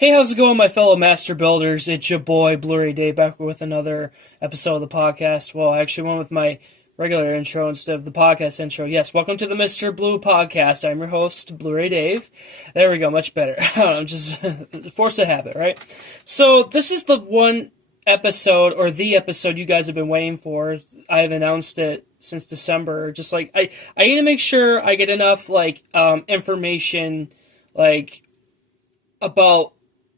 Hey, how's it going, my fellow master builders? It's your boy, Blu-rayDave, back with another episode of the podcast. Well, I actually went with my regular intro instead of the podcast intro. Yes, welcome to the Mr. Blue podcast. I'm your host, Blu-rayDave. There we go, much better. I'm just force of habit, right? So, this is the one episode, or the episode you guys have been waiting for. I've announced it since December. Just like, I need to make sure I get enough, information, about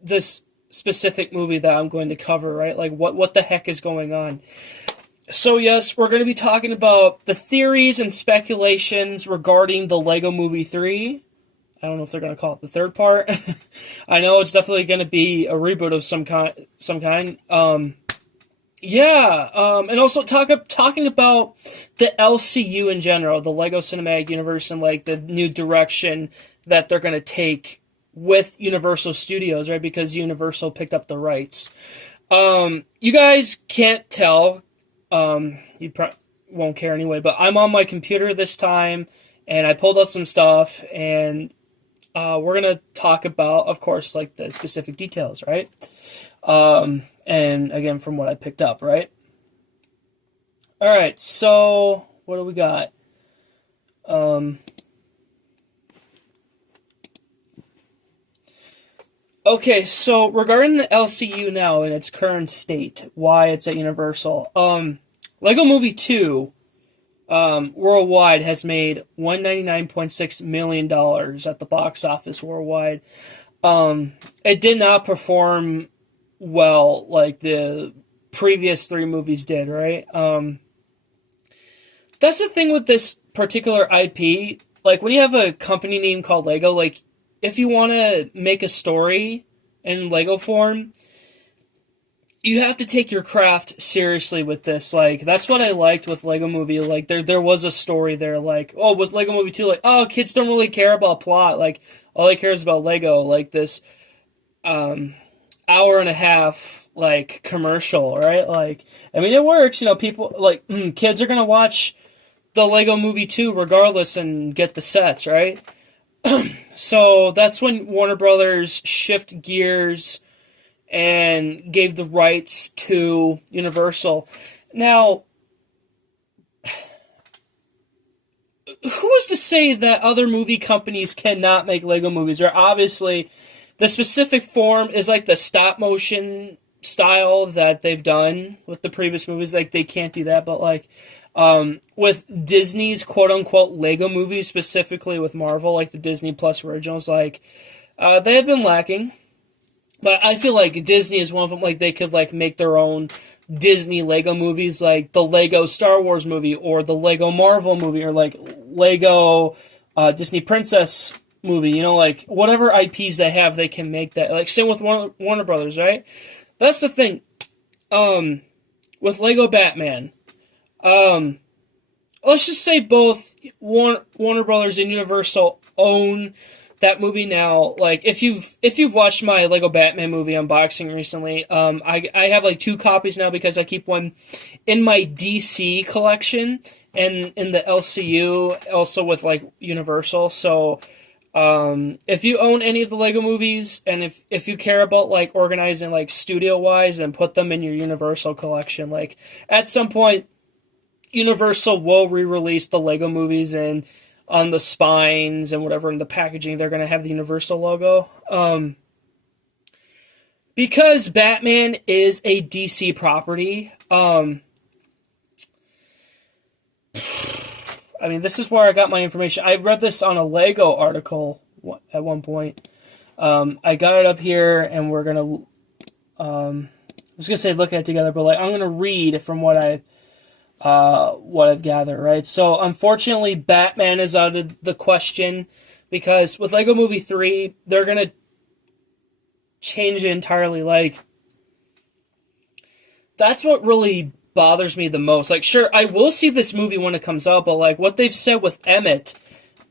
this specific movie that I'm going to cover, right? Like, what the heck is going on? So, yes, we're going to be talking about the theories and speculations regarding the Lego Movie 3. I don't know if they're going to call it the third part. I know it's definitely going to be a reboot of some kind. And also talking about the LCU in general, the Lego Cinematic Universe, and, the new direction that they're going to take with Universal Studios, right? Because Universal picked up the rights. You guys can't tell. You won't care anyway, but I'm on my computer this time, and I pulled out some stuff, and we're going to talk about, of course, the specific details, right? And again, from what I picked up, right? Alright, so what do we got? Okay, so regarding the LCU now in its current state, why it's at Universal, Lego Movie 2 worldwide has made $199.6 million at the box office worldwide. It did not perform well like the previous three movies did, right? That's the thing with this particular IP. When you have a company name called Lego, if you want to make a story in Lego form, you have to take your craft seriously with this. That's what I liked with Lego Movie. There was a story there. With Lego Movie 2, kids don't really care about plot. All they care is about Lego. This hour and a half, commercial, right? It works. People, kids are going to watch the Lego Movie 2 regardless and get the sets, right? So that's when Warner Brothers shift gears and gave the rights to Universal. Now, who is to say that other movie companies cannot make Lego movies? Or obviously, the specific form is the stop motion style that they've done with the previous movies. They can't do that, but with Disney's quote-unquote Lego movies, specifically with Marvel, the Disney Plus originals, they have been lacking. But I feel like Disney is one of them. They could, make their own Disney Lego movies, the Lego Star Wars movie, or the Lego Marvel movie, or, Lego Disney Princess movie. Whatever IPs they have, they can make that. Same with Warner Brothers, right? That's the thing. With Lego Batman, let's just say both Warner Brothers and Universal own that movie now. If you've watched my Lego Batman movie unboxing recently, I have two copies now because I keep one in my DC collection and in the LCU, also with Universal. So if you own any of the Lego movies, and if you care about organizing studio wise and put them in your Universal collection, at some point Universal will re-release the Lego movies, and on the spines and whatever in the packaging, they're going to have the Universal logo. Because Batman is a DC property, this is where I got my information. I read this on a Lego article at one point. I got it up here, and we're going to, I was going to say look at it together, but I'm going to read from what I've gathered, right? So, unfortunately, Batman is out of the question, because with Lego Movie 3, they're going to change it entirely. That's what really bothers me the most. Sure, I will see this movie when it comes out, but, what they've said with Emmett,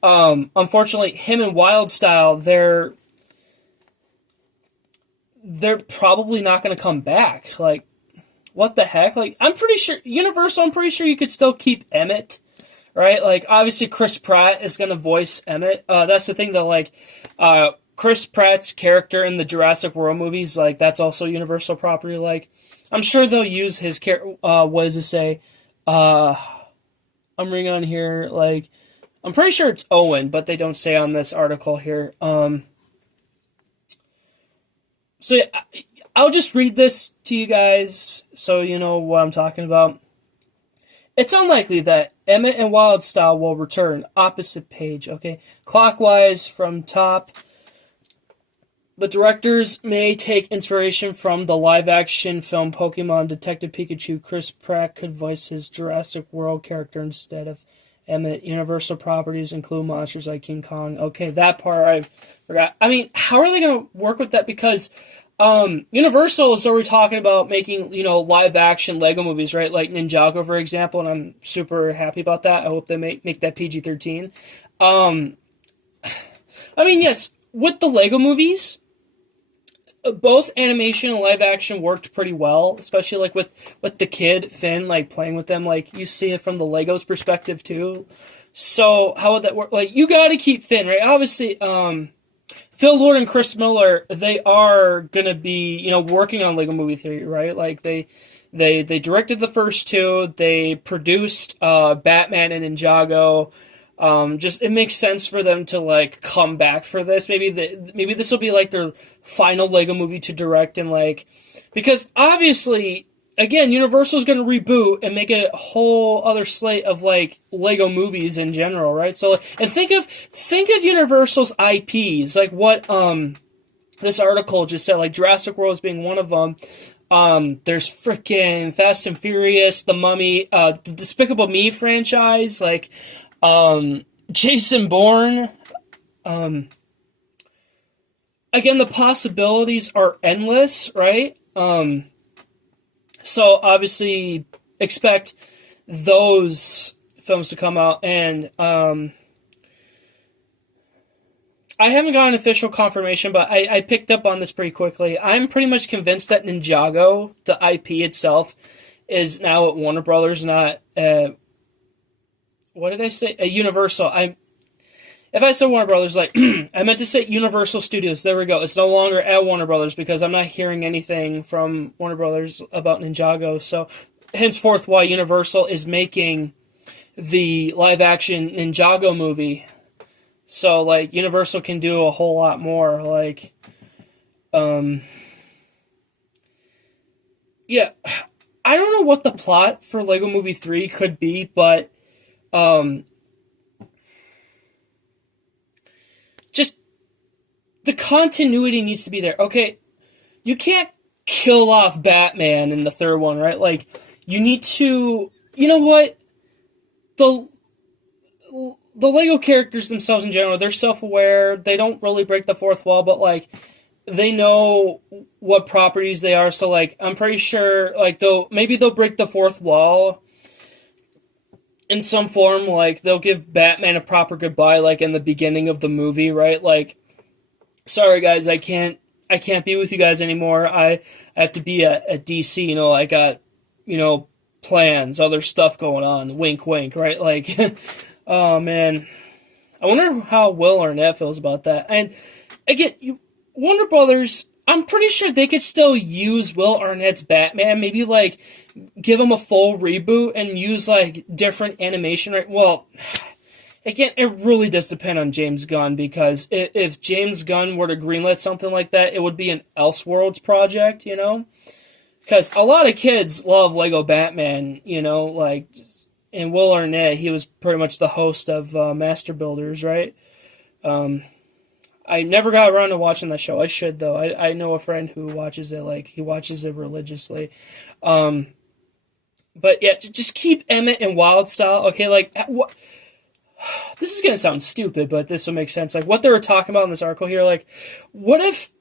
unfortunately, him and Wildstyle, they're probably not going to come back. What the heck? I'm pretty sure, Universal, I'm pretty sure you could still keep Emmett, right? Obviously Chris Pratt is going to voice Emmett. That's the thing, though, Chris Pratt's character in the Jurassic World movies, like, that's also Universal property. Like, I'm sure they'll use his what does it say? I'm reading on here, like, I'm pretty sure it's Owen, but they don't say on this article here. So yeah, I'll just read this to you guys so you know what I'm talking about. It's unlikely that Emmett and Wildstyle will return. Opposite page, okay? Clockwise from top. The directors may take inspiration from the live-action film Pokemon Detective Pikachu. Chris Pratt could voice his Jurassic World character instead of Emmett. Universal properties include monsters like King Kong. Okay, that part I forgot. I mean, how are they going to work with that? Because Universal is already talking about making, live-action Lego movies, right? Like Ninjago, for example, and I'm super happy about that. I hope they make that PG-13. I mean, yes, with the Lego movies, both animation and live action worked pretty well, especially like with the kid Finn, like playing with them. Like you see it from the Legos perspective too. So how would that work? Like you got to keep Finn, right? Obviously, Phil Lord and Chris Miller, they are gonna be working on Lego Movie 3, right? Like they directed the first two. They produced Batman and Ninjago. Just it makes sense for them to like come back for this. Maybe this will be like their final Lego movie to direct, and like because obviously again Universal's going to reboot and make a whole other slate of like Lego movies in general, right? So and think of Universal's IPs, like what this article just said, like Jurassic World as being one of them. There's freaking Fast and Furious, The Mummy, the Despicable Me franchise, like Jason Bourne. Again, the possibilities are endless, right? So obviously expect those films to come out, and I haven't gotten official confirmation, but I picked up on this pretty quickly. I'm pretty much convinced that Ninjago, the IP itself, is now at Warner Brothers, not what did I say? Universal. If I said Warner Brothers, like, I meant to say Universal Studios. There we go. It's no longer at Warner Brothers because I'm not hearing anything from Warner Brothers about Ninjago. So, henceforth, why Universal is making the live-action Ninjago movie. So, like, Universal can do a whole lot more. Like, yeah. I don't know what the plot for Lego Movie 3 could be, but just the continuity needs to be there. Okay, you can't kill off Batman in the third one, right? Like, you need to, you know what? The Lego characters themselves in general, they're self-aware. They don't really break the fourth wall, but like, they know what properties they are. So like, I'm pretty sure like maybe they'll break the fourth wall in some form. Like they'll give Batman a proper goodbye, like in the beginning of the movie, right? Like, sorry guys, I can't be with you guys anymore. I have to be at DC. I got plans, other stuff going on. Wink, wink, right? Like, oh man, I wonder how Will Arnett feels about that. And again, Warner Brothers, I'm pretty sure they could still use Will Arnett's Batman. Maybe like give him a full reboot and use like different animation. Right? Well, again, it really does depend on James Gunn, because if James Gunn were to greenlit something like that, it would be an Elseworlds project, because a lot of kids love Lego Batman, like, and Will Arnett, he was pretty much the host of Master Builders, right? I never got around to watching that show. I should, though. I know a friend who watches it, like, he watches it religiously. But yeah, just keep Emmett and Wildstyle, okay? Like, what? This is going to sound stupid, but this will make sense. Like, what they were talking about in this article here, like, what if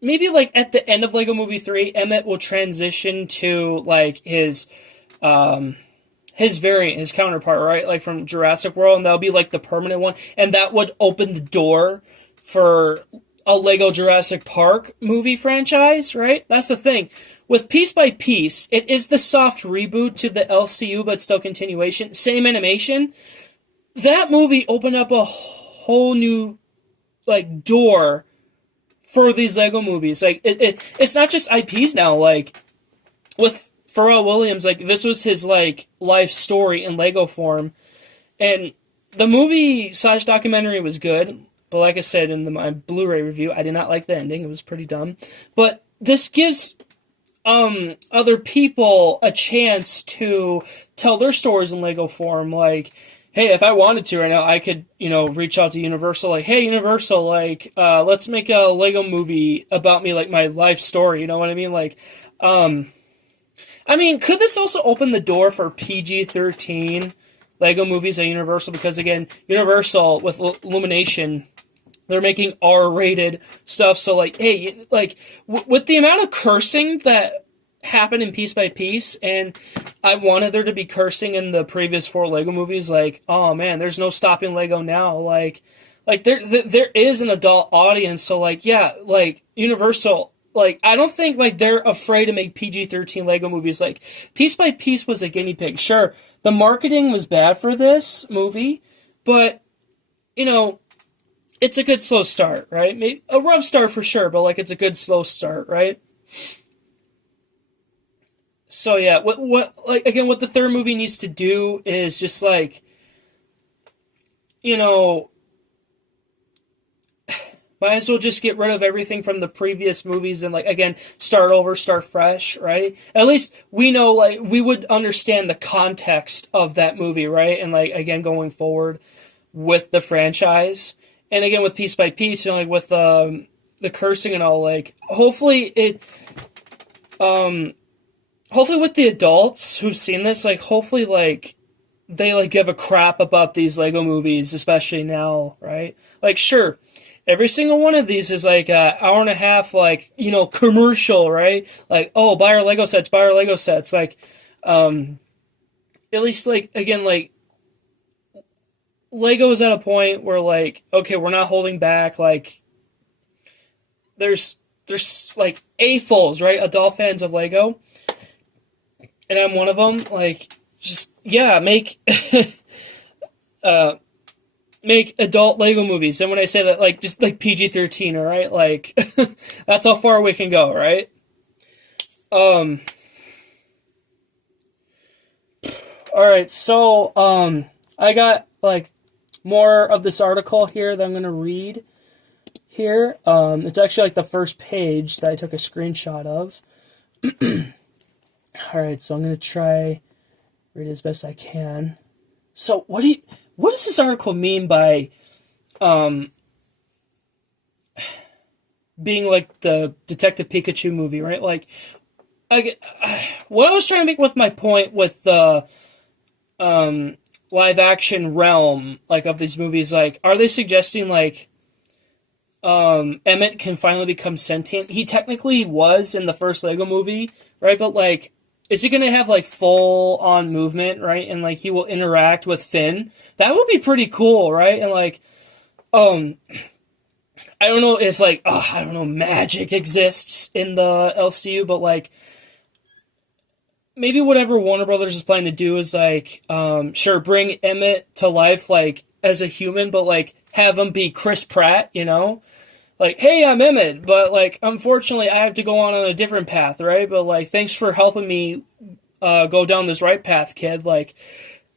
maybe, like, at the end of Lego Movie 3, Emmett will transition to, like, his variant, his counterpart, right? Like, from Jurassic World, and that'll be, like, the permanent one, and that would open the door for a Lego Jurassic Park movie franchise, right? That's the thing. With Piece by Piece, it is the soft reboot to the LCU, but still continuation. Same animation. That movie opened up a whole new, like, door for these Lego movies. Like, it's not just IPs now. Like, with Pharrell Williams, like, this was his, like, life story in Lego form. And the movie / documentary was good. But like I said in my Blu-ray review, I did not like the ending. It was pretty dumb. But this gives other people a chance to tell their stories in Lego form. Like, hey, if I wanted to right now, I could, reach out to Universal. Like, hey, Universal, like, let's make a Lego movie about me, like, my life story. You know what I mean? Like, could this also open the door for PG-13 Lego movies at Universal? Because, again, Universal, with Illumination, they're making R-rated stuff. So, like, hey, like, with the amount of cursing that happened in Piece by Piece, and I wanted there to be cursing in the previous 4 Lego movies, like, oh, man, there's no stopping Lego now. Like there is an adult audience. So, like, yeah, like, Universal, like, I don't think, like, they're afraid to make PG-13 Lego movies. Like, Piece by Piece was a guinea pig. Sure, the marketing was bad for this movie, but, it's a good slow start, right? Maybe a rough start for sure, but, like, it's a good slow start, right? So, yeah, what the third movie needs to do is just, like, might as well just get rid of everything from the previous movies and, like, again, start over, start fresh, right? At least we know, like, we would understand the context of that movie, right? And, like, again, going forward with the franchise. And, again, with Piece by Piece, like, with the cursing and all, like, hopefully with the adults who've seen this, like, hopefully, like, they, like, give a crap about these Lego movies, especially now, right? Like, sure, every single one of these is, like, an hour and a half, like, commercial, right? Like, oh, buy our Lego sets. Like, at least, like, again, like, Lego is at a point where, like, okay, we're not holding back. Like, there's like, A-fulls, right? Adult fans of Lego. And I'm one of them. Like, just, yeah, make adult Lego movies. And when I say that, like, just, like, PG-13, all right? Like, that's how far we can go, right? All right, so, I got, like, more of this article here that I'm going to read here. It's actually, like, the first page that I took a screenshot of. All right, so I'm going to try read it as best I can. So, what does this article mean by being like the Detective Pikachu movie, right? Like, what I was trying to make with my point with the live action realm, like, of these movies, like, are they suggesting, like, Emmett can finally become sentient? He technically was in the first Lego movie, right? But, like, is he going to have, like, full-on movement, right? And, like, he will interact with Finn? That would be pretty cool, right? And, like, I don't know if, like, magic exists in the LCU, but, like, maybe whatever Warner Brothers is planning to do is, like, sure, bring Emmett to life, like, as a human, but, like, have him be Chris Pratt, Like, hey, I'm Emmett, but, like, unfortunately, I have to go on a different path, right? But, like, thanks for helping me go down this right path, kid. Like,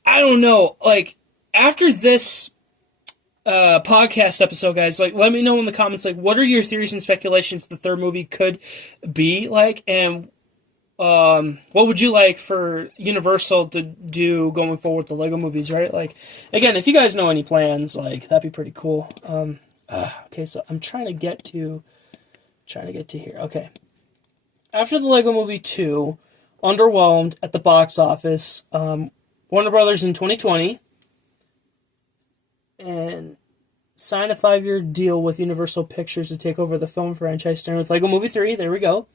I don't know. Like, after this podcast episode, guys, like, let me know in the comments, like, what are your theories and speculations the third movie could be like, and what would you like for Universal to do going forward with the Lego movies, right? Like, again, if you guys know any plans, like, that'd be pretty cool. Okay, so I'm trying to get to here. Okay. After the Lego Movie 2 underwhelmed at the box office, Warner Brothers in 2020 and signed a 5-year deal with Universal Pictures to take over the film franchise, starting with Lego Movie 3. There we go.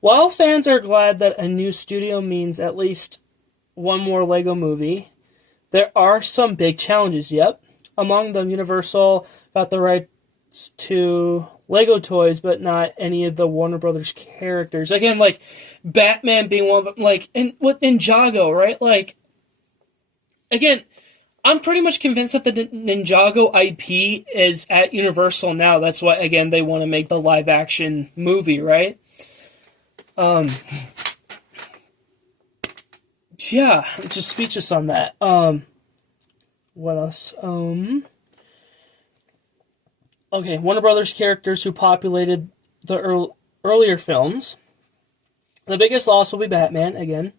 While fans are glad that a new studio means at least one more Lego movie, there are some big challenges, yep. Among them, Universal got the rights to Lego toys, but not any of the Warner Brothers characters. Again, like, Batman being one of them, like, and with Ninjago, right? Like, again, I'm pretty much convinced that the Ninjago IP is at Universal now. That's why, again, they want to make the live action movie, right? Yeah, I'm just speechless on that. What else? Okay, Warner Brothers characters who populated the earlier films. The biggest loss will be Batman, again,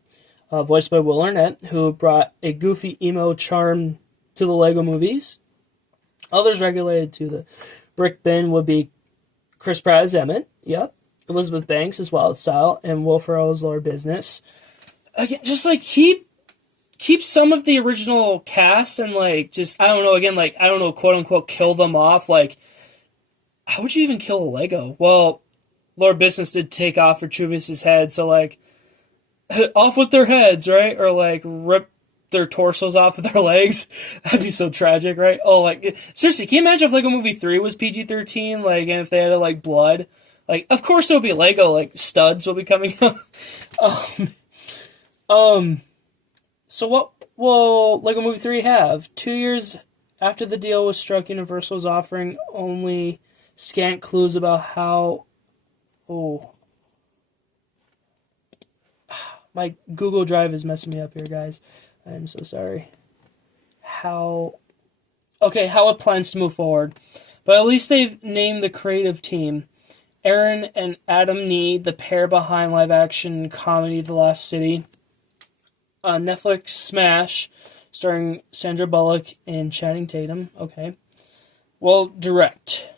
voiced by Will Arnett, who brought a goofy emo charm to the Lego movies. Others regulated to the brick bin would be Chris Pratt as Emmett, yep, Elizabeth Banks as Wild Style, and Will Ferrell as Lord Business. Again, just like keep some of the original cast and like just I don't know, again, like I don't know, quote unquote kill them off. Like, how would you even kill a Lego? Well, Lord Business did take off Vitruvius's head, so like off with their heads, right? Or like rip their torsos off with their legs. That'd be so tragic, right? Oh, like seriously, can you imagine if Lego Movie 3 was PG-13? Like, and if they had like blood, like of course there would be Lego like studs will be coming out. So what will Lego Movie 3 have? 2 years after the deal was struck, Universal was offering only scant clues about how... Oh. My Google Drive is messing me up here, guys. I'm so sorry. How it plans to move forward. But at least they've named the creative team. Aaron and Adam Need, the pair behind live-action comedy The Lost City. Netflix smash, starring Sandra Bullock and Channing Tatum. Okay. Well, direct.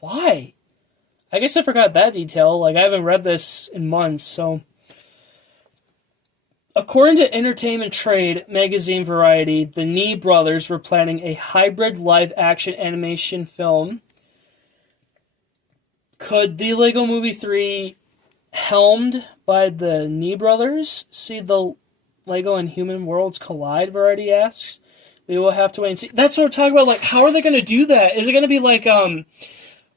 Why? I guess I forgot that detail. Like, I haven't read this in months, so... According to Entertainment Trade magazine Variety, the Nee brothers were planning a hybrid live-action animation film. Could the Lego Movie 3, helmed by the Nee brothers, see the Lego and human worlds collide, Variety asks? We will have to wait and see. That's what we're talking about. Like, how are they going to do that? Is it going to be like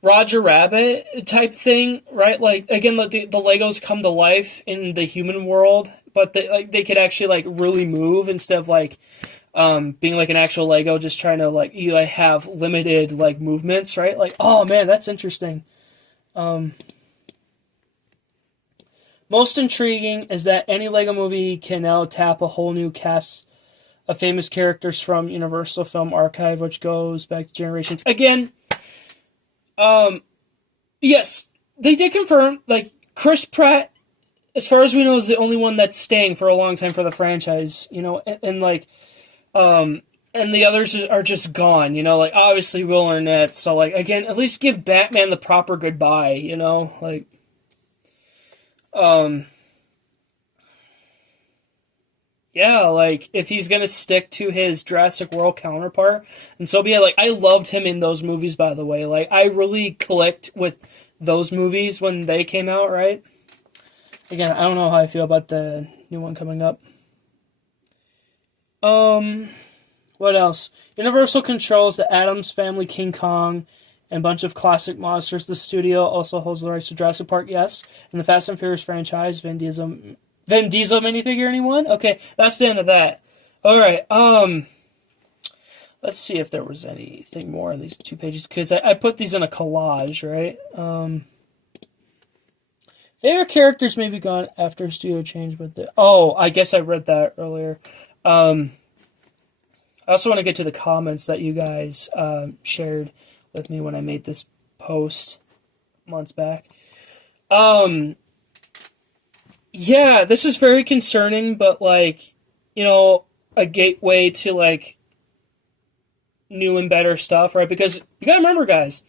Roger Rabbit type thing, right? Like, again, the Legos come to life in the human world, but they could actually like really move instead of like being like an actual Lego just trying to like you like, have limited like movements, right? Like, oh man, that's interesting. Most intriguing is that any Lego movie can now tap a whole new cast of famous characters from Universal Film Archive, which goes back to generations. Again, yes, they did confirm, like, Chris Pratt, as far as we know, is the only one that's staying for a long time for the franchise, you know, and the others are just gone, you know, like, obviously Will Arnett, so, like, again, at least give Batman the proper goodbye, you know, like, yeah, like, if he's gonna stick to his Jurassic World counterpart, and so be it. Like, I loved him in those movies, by the way. Like, I really clicked with those movies when they came out, right? Again, I don't know how I feel about the new one coming up. What else? Universal controls the Addams Family King Kong and a bunch of classic monsters. The studio also holds the rights to Jurassic Park, yes, and the Fast and Furious franchise, Vin Diesel minifigure, anyone? Okay, that's the end of that. Alright, let's see if there was anything more on these 2 pages, because I put these in a collage, right? Favorite characters may be gone after studio change, but I guess I read that earlier. I also want to get to the comments that you guys shared with me when I made this post months back. Yeah, this is very concerning, but, like, you know, a gateway to, like, new and better stuff, right? Because you gotta remember, guys,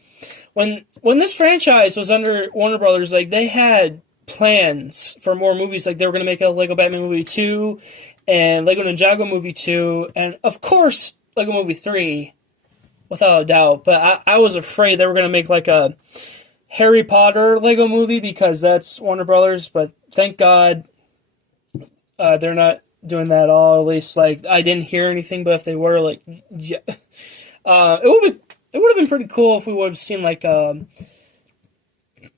when this franchise was under Warner Brothers, like, they had plans for more movies. Like, they were gonna make a Lego Batman movie 2 and Lego Ninjago movie 2, and, of course, Lego movie 3, without a doubt. But I was afraid they were gonna make, like, a Harry Potter Lego movie because that's Warner Brothers, but thank God they're not doing that at all. At least, like, I didn't hear anything, but if they were, like, yeah, it would have been pretty cool if we would have seen, like, I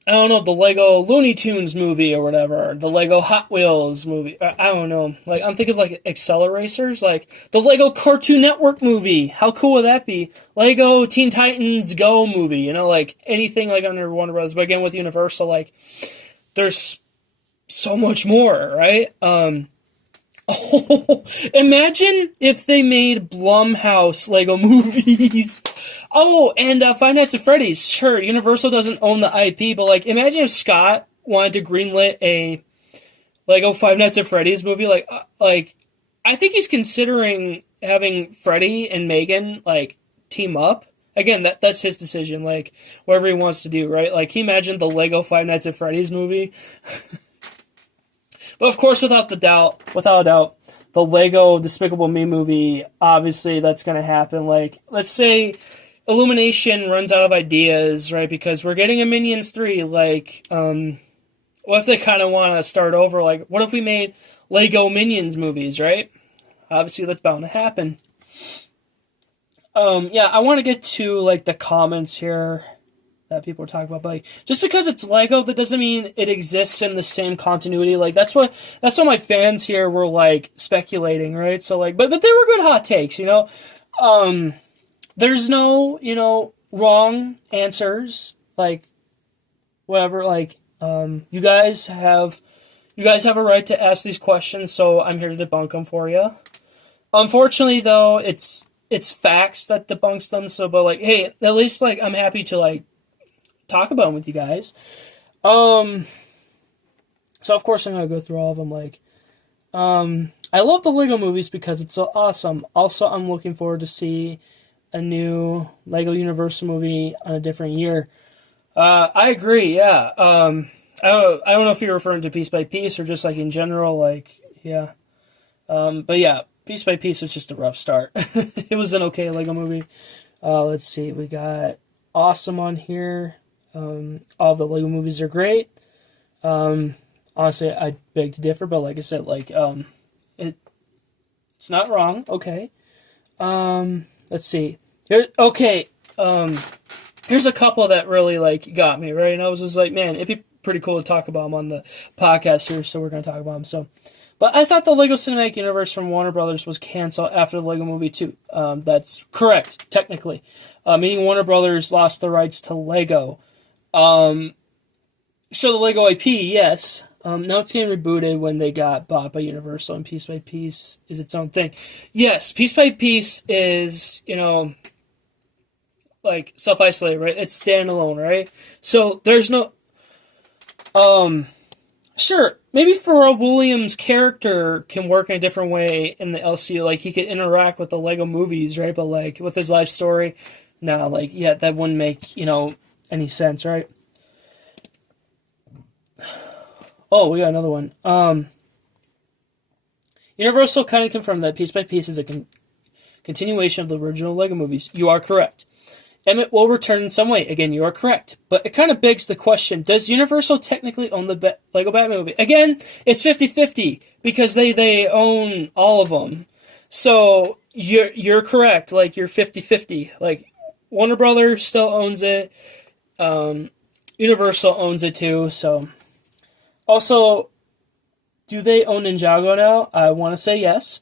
I don't know, the Lego Looney Tunes movie or whatever, the Lego Hot Wheels movie. I don't know. Like, I'm thinking of like Acceleracers, like the Lego Cartoon Network movie. How cool would that be? Lego Teen Titans Go movie, you know, like anything like under Warner Bros. But again, with Universal, like, there's so much more, right? Oh, imagine if they made Blumhouse Lego movies. Oh, and Five Nights at Freddy's. Sure, Universal doesn't own the IP, but like, imagine if Scott wanted to greenlit a Lego Five Nights at Freddy's movie. Like, I think he's considering having Freddy and Megan like team up. Again, that's his decision. Like, whatever he wants to do, right? Like, can you imagine the Lego Five Nights at Freddy's movie? But of course, without a doubt, the Lego Despicable Me movie, obviously that's going to happen. Like, let's say Illumination runs out of ideas, right? Because we're getting a Minions 3. Like, what if they kind of want to start over? Like, what if we made Lego Minions movies, right? Obviously, that's bound to happen. Yeah, I want to get to, like, the comments here that people are talking about, but like, just because it's Lego, that doesn't mean it exists in the same continuity. Like, that's what my fans here were like speculating, right? So like, but they were good hot takes, you know. There's no, you know, wrong answers. Like, whatever. Like, you guys have a right to ask these questions, so I'm here to debunk them for you. Unfortunately, though, it's facts that debunks them. So, but like, hey, at least like I'm happy to like talk about them with you guys. So of course I'm gonna go through all of them. Like, I love the Lego movies because it's so awesome. Also, I'm looking forward to see a new Lego Universal movie on a different year. I agree. Yeah. I don't know if you're referring to Piece by Piece or just like in general. Like, yeah. But yeah, Piece by Piece was just a rough start. It was an okay Lego movie. Let's see. We got Awesome on here. All the Lego movies are great. Honestly, I beg to differ, but like I said, like, it's not wrong. Okay. Let's see. Here's a couple that really like got me, right? And I was just like, man, it'd be pretty cool to talk about them on the podcast here, so we're going to talk about them. So, but I thought the Lego Cinematic Universe from Warner Brothers was canceled after the Lego Movie 2. That's correct, technically. Meaning Warner Brothers lost the rights to Lego. So the Lego IP, yes. Now it's getting rebooted when they got bought by Universal, and Piece by Piece is its own thing. Yes, Piece by Piece is, you know, like self-isolated, right? It's standalone, right? So there's no... Sure, maybe Pharrell Williams' character can work in a different way in the LCU. Like, he could interact with the Lego movies, right? But, like, with his life story, no, like, yeah, that wouldn't make, you know, any sense, right? Oh, we got another one. Universal kind of confirmed that Piece by Piece is a continuation of the original Lego movies. You are correct. Emmett will return in some way. Again, you are correct. But it kind of begs the question, does Universal technically own the Lego Batman movie? Again, it's 50-50 because they own all of them. So you're correct. Like, you're 50-50. Like, Warner Brothers still owns it. Universal owns it too. So, also, do they own Ninjago now? I want to say yes.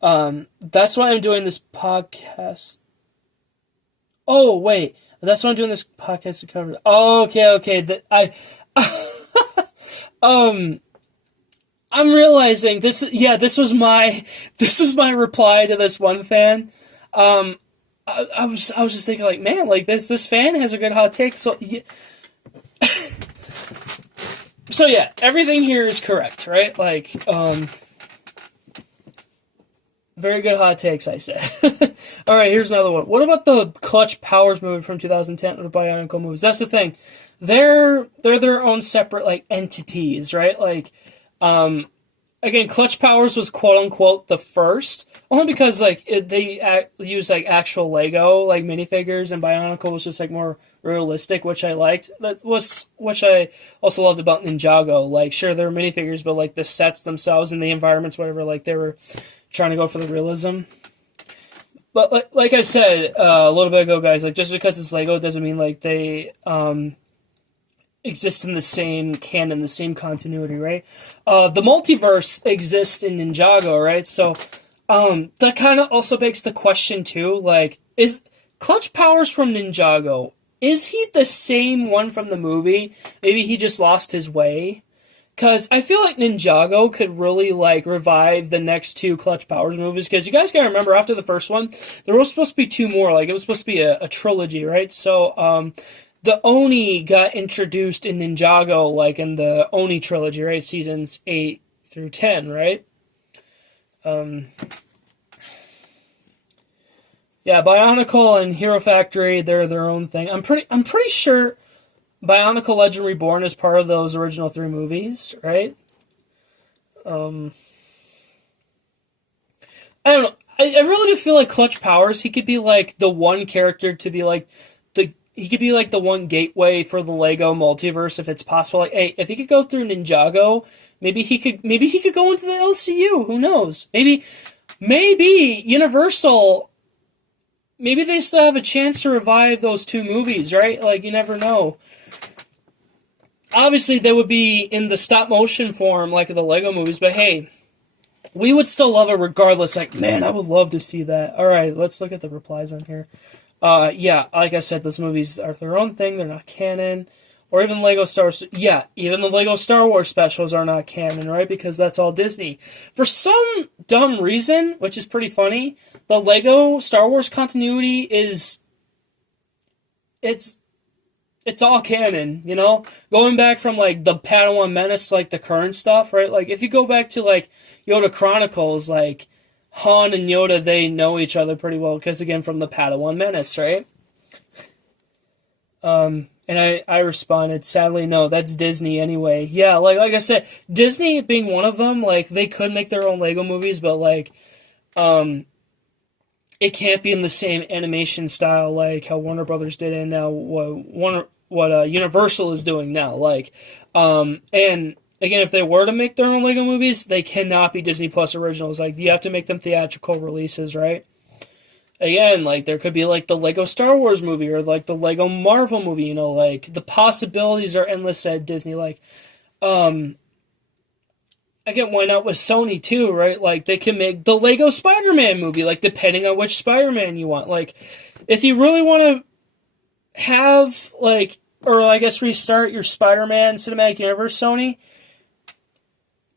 That's why I'm doing this podcast. Oh, wait. That's why I'm doing this podcast to cover. Oh, okay. I'm realizing this. Yeah, this was my reply to this one fan. I was just thinking, like, man, like this fan has a good hot take. So yeah. So yeah, everything here is correct, right? Like, very good hot takes, I say. All right, here's another one. What about the Clutch Powers movie from 2010 or the Bionicle movies? That's the thing. They're their own separate, like, entities, right? Like, again, Clutch Powers was quote-unquote the first, only because, like, they used, like, actual Lego, like, minifigures, and Bionicle was just, like, more realistic, which I liked. Which I also loved about Ninjago. Like, sure, there were minifigures, but, like, the sets themselves and the environments, whatever, like, they were trying to go for the realism. But like I said a little bit ago, guys, like, just because it's Lego doesn't mean like they exist in the same canon, the same continuity, right? The multiverse exists in Ninjago, right? So that kind of also begs the question too, like, is Clutch Powers from Ninjago, is he the same one from the movie? Maybe he just lost his way? Because I feel like Ninjago could really, like, revive the next two Clutch Powers movies. Because you guys gotta remember, after the first one, there was supposed to be two more. Like, it was supposed to be a trilogy, right? So, the Oni got introduced in Ninjago, like, in the Oni trilogy, right? Seasons 8 through 10, right? Yeah, Bionicle and Hero Factory, they're their own thing. I'm pretty sure Bionicle Legend Reborn is part of those original 3 movies, right? I don't know. I really do feel like Clutch Powers, he could be like the one character to be like he could be like the one gateway for the Lego multiverse if it's possible. Like, hey, if he could go through Ninjago, maybe he could go into the LCU. Who knows? Maybe Universal, maybe they still have a chance to revive those 2 movies, right? Like, you never know. Obviously, they would be in the stop-motion form, like the Lego movies, but hey, we would still love it regardless. Like, man, I would love to see that. Alright, let's look at the replies on here. Yeah, like I said, those movies are their own thing, they're not canon. Or even Lego Star Wars. Yeah, even the Lego Star Wars specials are not canon, right? Because that's all Disney. For some dumb reason, which is pretty funny, the Lego Star Wars continuity is... It's all canon, you know? Going back from, like, the Padawan Menace, like, the current stuff, right? Like, if you go back to, like, Yoda Chronicles, like, Han and Yoda, they know each other pretty well, because, again, from the Padawan Menace, right? And I responded, sadly, no, that's Disney anyway. Yeah, like I said, Disney being one of them, like, they could make their own Lego movies, but, like, it can't be in the same animation style like how Warner Brothers did and now what Universal is doing now. Like, and again, if they were to make their own Lego movies, they cannot be Disney Plus originals. Like, you have to make them theatrical releases, right? Again, like, there could be, like, the Lego Star Wars movie or, like, the Lego Marvel movie, you know, like, the possibilities are endless at Disney. Like, again, why not with Sony, too, right? Like, they can make the Lego Spider-Man movie, like, depending on which Spider-Man you want. Like, if you really want to have, like, or I guess restart your Spider-Man Cinematic Universe, Sony,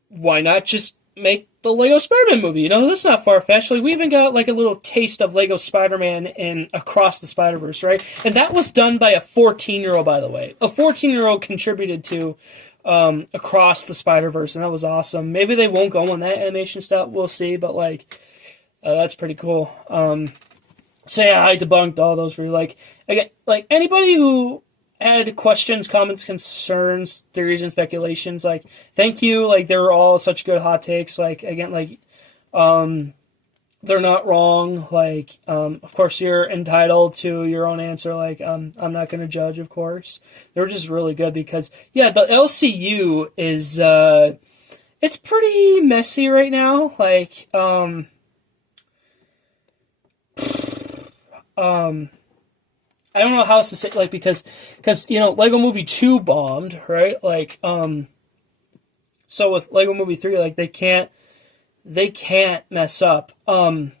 why not just make the Lego Spider-Man movie? You know, that's not far-fetched. Like, we even got, like, a little taste of Lego Spider-Man in Across the Spider-Verse, right? And that was done by a 14-year-old, by the way. A 14-year-old contributed to Across the Spider-Verse, and that was awesome. Maybe they won't go on that animation style, we'll see, but, like, that's pretty cool. So, yeah, I debunked all those for you. Like, again, like, anybody who had questions, comments, concerns, theories, and speculations, like, thank you. Like, they were all such good hot takes. Like, again, like, they're not wrong. Like, of course, you're entitled to your own answer. Like, I'm not going to judge, of course. They were just really good because, yeah, the LCU is, it's pretty messy right now. Like, I don't know how else to say, like, because, you know, Lego Movie 2 bombed, right? Like, so with Lego Movie 3, like, they can't mess up. But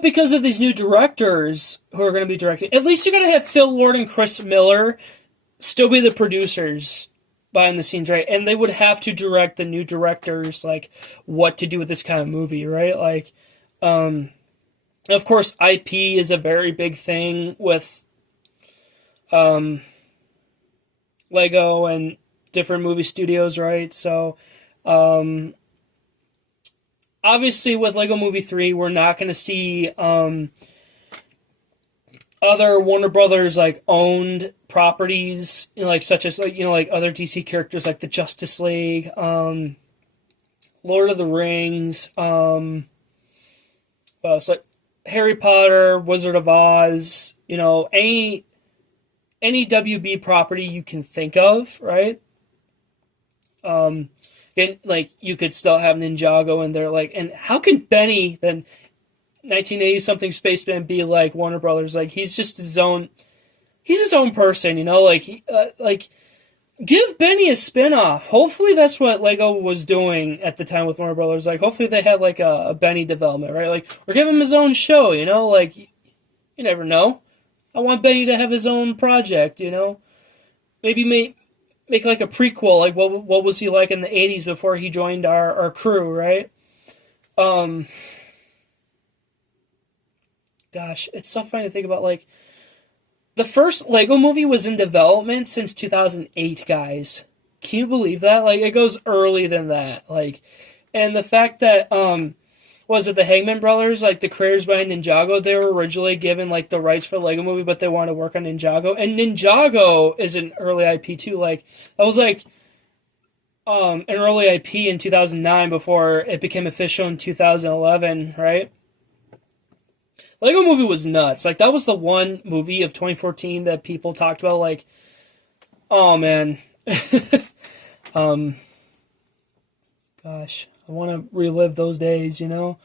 because of these new directors who are going to be directing, at least you're going to have Phil Lord and Chris Miller still be the producers behind the scenes, right? And they would have to direct the new directors, like, what to do with this kind of movie, right? Like, of course, IP is a very big thing with Lego and different movie studios, right? So, obviously, with Lego Movie 3, we're not going to see other Warner Brothers, like, owned properties, you know, like, such as, like, you know, like, other DC characters, like the Justice League, Lord of the Rings, it's like Harry Potter, Wizard of Oz, you know, any WB property you can think of, right? And, like, you could still have Ninjago in there, like, and how can Benny, then 1980-something spaceman, be like Warner Brothers? Like, he's just his own he's his own person, you know. Like, give Benny a spin-off. Hopefully that's what Lego was doing at the time with Warner Brothers. Like, hopefully they had like a Benny development, right? Like, or give him his own show, you know. Like, you never know. I want Benny to have his own project, you know. Maybe make like a prequel. Like, what was he like in the '80s before he joined our crew, right? Um, Gosh, it's so funny to think about. Like, the first Lego movie was in development since 2008, guys. Can you believe that? Like, it goes early than that. Like, and the fact that was it the Hangman Brothers, like the creators behind Ninjago, they were originally given like the rights for the Lego movie, but they wanted to work on Ninjago. And Ninjago is an early IP too. Like, that was like an early IP in 2009 before it became official in 2011, right? Lego movie was nuts. Like, that was the one movie of 2014 that people talked about. Like, oh man, um, gosh, I want to relive those days. You know,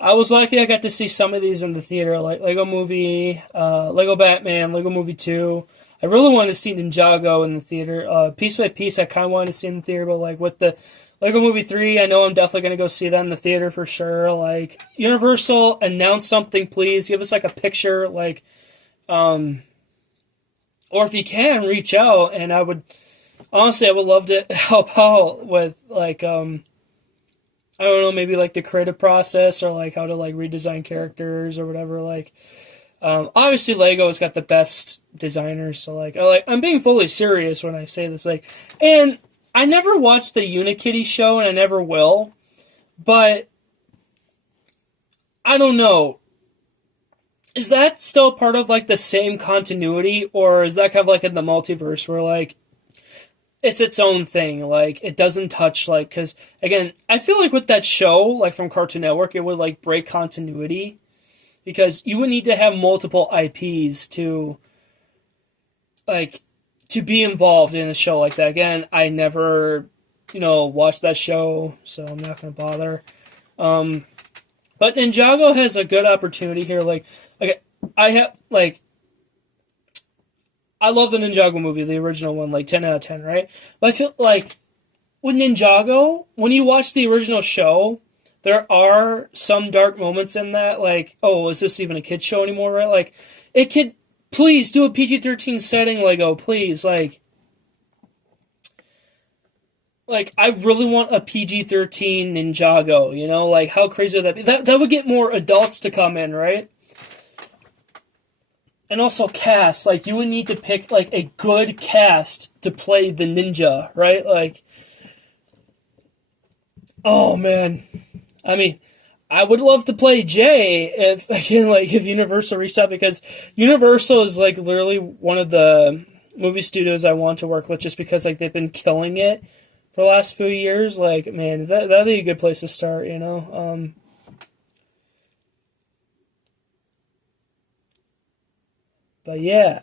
I was lucky I got to see some of these in the theater, like Lego Movie, Lego Batman, Lego Movie 2. I really wanted to see Ninjago in the theater. Piece by Piece, I kind of wanted to see in the theater, but like with the Lego Movie 3, I know I'm definitely going to go see that in the theater for sure. Like, Universal, announce something, please. Give us like a picture, like, or if you can, reach out, and I would, honestly, I would love to help out with like, I don't know, maybe like the creative process or like how to like redesign characters or whatever. Like, obviously Lego's got the best designers, so I'm being fully serious when I say this. Like, and I never watched the Unikitty show, and I never will, but I don't know. Is that still part of like the same continuity, or is that kind of like in the multiverse where like it's its own thing? Like, it doesn't touch, like, because again, I feel like with that show, like from Cartoon Network, it would like break continuity because you would need to have multiple IPs to like to be involved in a show like that. Again, I never, watched that show, so I'm not going to bother. But Ninjago has a good opportunity here. Like I have, like, I love the Ninjago movie, the original one, like 10 out of 10, right? But I feel like with Ninjago, when you watch the original show, there are some dark moments in that, like, oh, is this even a kid's show anymore, right? Like, it could, please do a PG-13 setting, Lego, please, like, I really want a PG-13 Ninjago, like, how crazy would that be? That would get more adults to come in, right? And also cast, like, you would need to pick, like, a good cast to play the ninja, right? Like, oh, man. I mean, I would love to play Jay if, again, like, if Universal reached out, because Universal is, like, literally one of the movie studios I want to work with, just because, like, they've been killing it for the last few years. Like, man, that'd be a good place to start, But yeah,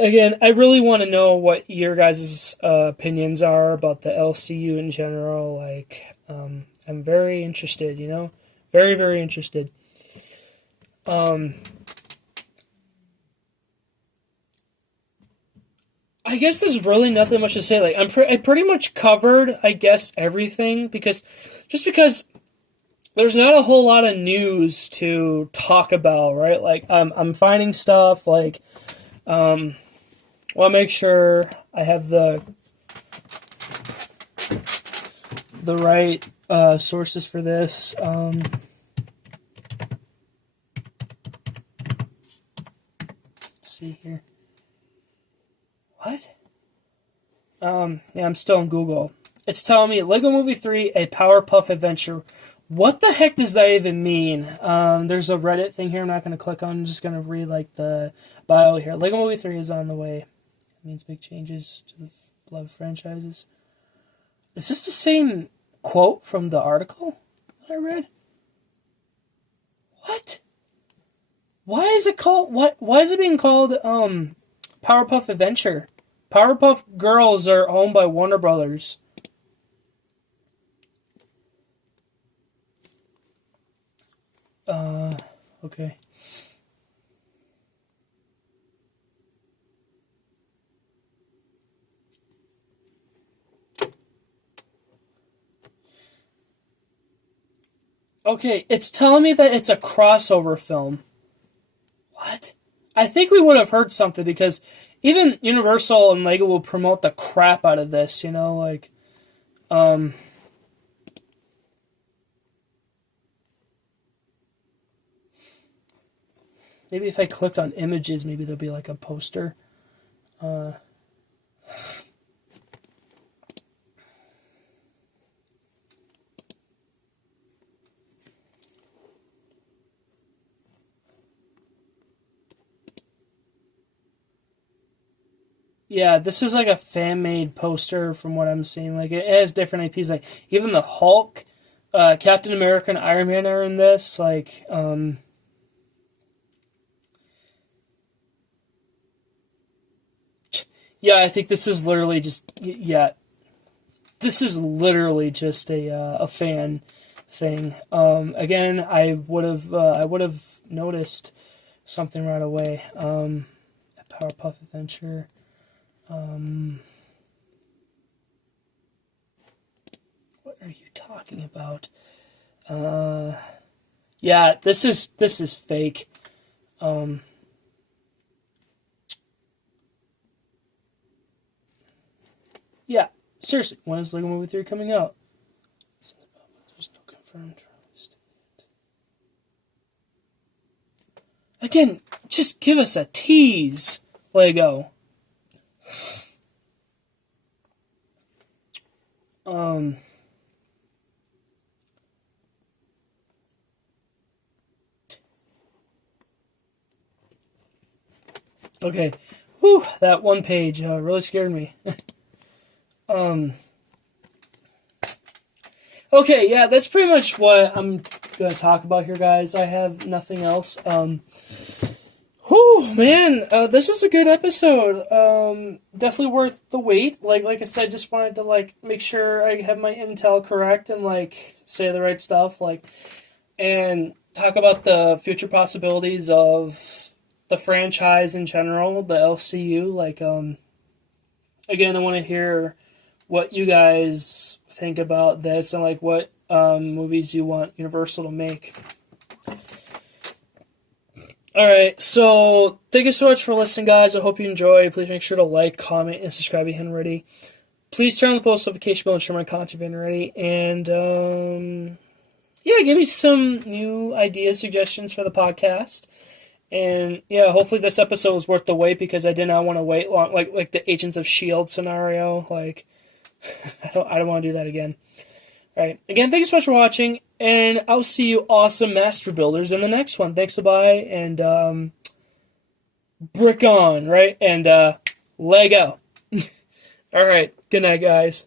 again, I really want to know what your guys' opinions are about the LCU in general. Like, I'm very interested, very, very interested. I guess there's really nothing much to say. Like, I pretty much covered, I guess, everything, because there's not a whole lot of news to talk about, right? Like, I'm finding stuff, like, well, I'll make sure I have the right sources for this. Let's see here. What? Yeah, I'm still on Google. It's telling me Lego Movie 3, a Powerpuff Adventure. What the heck does that even mean? There's a Reddit thing here I'm not going to click on. I'm just going to read, like, the bio here. Lego Movie 3 is on the way. It means big changes to the beloved franchises. Is this the same quote from the article that I read? What? Why is it called... Why is it being called, Powerpuff Adventure? Powerpuff Girls are owned by Warner Brothers. Okay. Okay, it's telling me that it's a crossover film. What? I think we would have heard something because even Universal and Lego will promote the crap out of this, you know, like, um, maybe if I clicked on images, maybe there'll be like a poster. Uh, yeah, this is like a fan-made poster from what I'm seeing. Like, it has different IPs. Like, even the Hulk, Captain America, and Iron Man are in this. Like, yeah, I think this is literally just yeah. This is literally just a fan thing. Again, I would have noticed something right away. A Powerpuff Adventure. What are you talking about? Yeah, this is fake. Um, yeah, seriously, when is Lego Movie 3 coming out? There's no confirmed release date. Again, just give us a tease, Lego. Um, okay. Whew, that one page really scared me. um, okay, yeah, that's pretty much what I'm going to talk about here, guys. I have nothing else. Whew, man, this was a good episode. Definitely worth the wait. Like I said, just wanted to like make sure I have my intel correct and like say the right stuff, like, and talk about the future possibilities of the franchise in general, the LCU. Like, again, I want to hear what you guys think about this and like what movies you want Universal to make. Alright, so thank you so much for listening, guys. I hope you enjoyed. Please make sure to like, comment, and subscribe if you haven't already. Please turn on the post notification bell and share my content if you haven't already. And, yeah, give me some new ideas, suggestions for the podcast. And, yeah, hopefully this episode was worth the wait because I did not want to wait long, like the Agents of S.H.I.E.L.D. scenario. Like, I don't want to do that again. Alright, again, thank you so much for watching, and I'll see you awesome master builders in the next one. Thanks, bye, and, brick on, right? And, Lego. Alright, good night, guys.